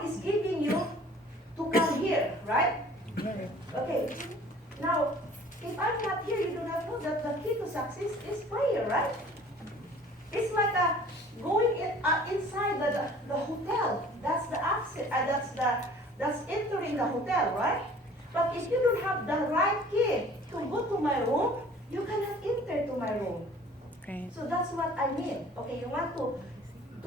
God is giving you to come here, right? Okay. Now, if I'm not here, you do not know that the key to success is prayer, right? It's like going inside the hotel. That's the exit. That's entering the hotel, right? But if you don't have the right key to go to my room, you cannot enter to my room. Right. So that's what I mean. Okay, you want to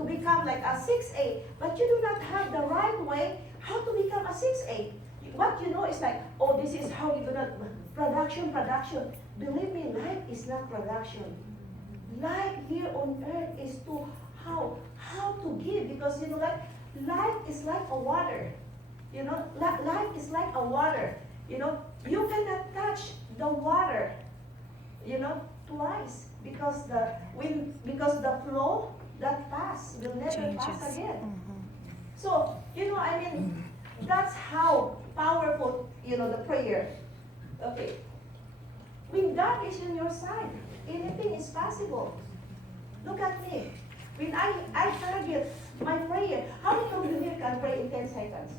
become like a 6A, but you do not have the right way how to become a 6A. What you know is like, oh, this is how you're gonna production. Believe me, life is not production. Life here on earth is to how to give, because you know, like, life is like a water. You know, life is like a water. You know, you cannot touch the water, you know, twice, because the flow that pass will never Changes. pass again. So, you know, I mean, that's how powerful, you know, the prayer. Okay. When God is on your side, anything is possible. Look at me. When I target my prayer, how many of you here can pray in 10 seconds?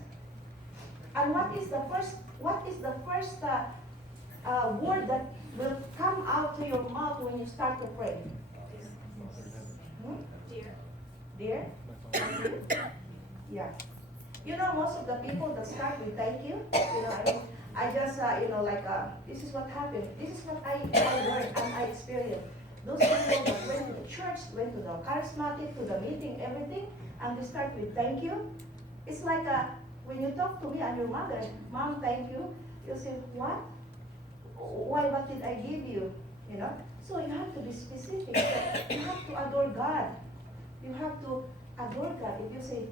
And what is the first word that will come out to your mouth when you start to pray? Dear? Yeah. You know, most of the people that start with thank you, you know, I mean, I just, you know, like, this is what happened. This is what I learned and I experienced. Those people that went to the church, went to the charismatic, to the meeting, everything, and they start with thank you. It's like when you talk to me and your mother, Mom, thank you. You'll say, what? Why, what did I give you? You know? So you have to be specific. You have to adore God. You have to adore God. If you say,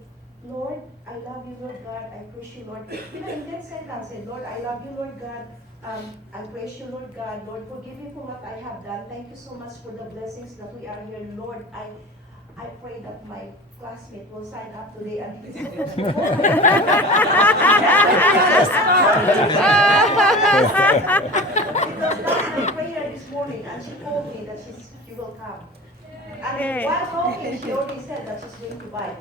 Lord, I love you, Lord God, I praise you, Lord. You know, in 10 seconds, say, Lord, I love you, Lord God, I praise you, Lord God. Lord, forgive me for what I have done. Thank you so much for the blessings that we are here. Lord, I pray that my classmate will sign up today and he's because that's my prayer this morning, and she told me that she will come. And while talking, she already said that she's going to buy.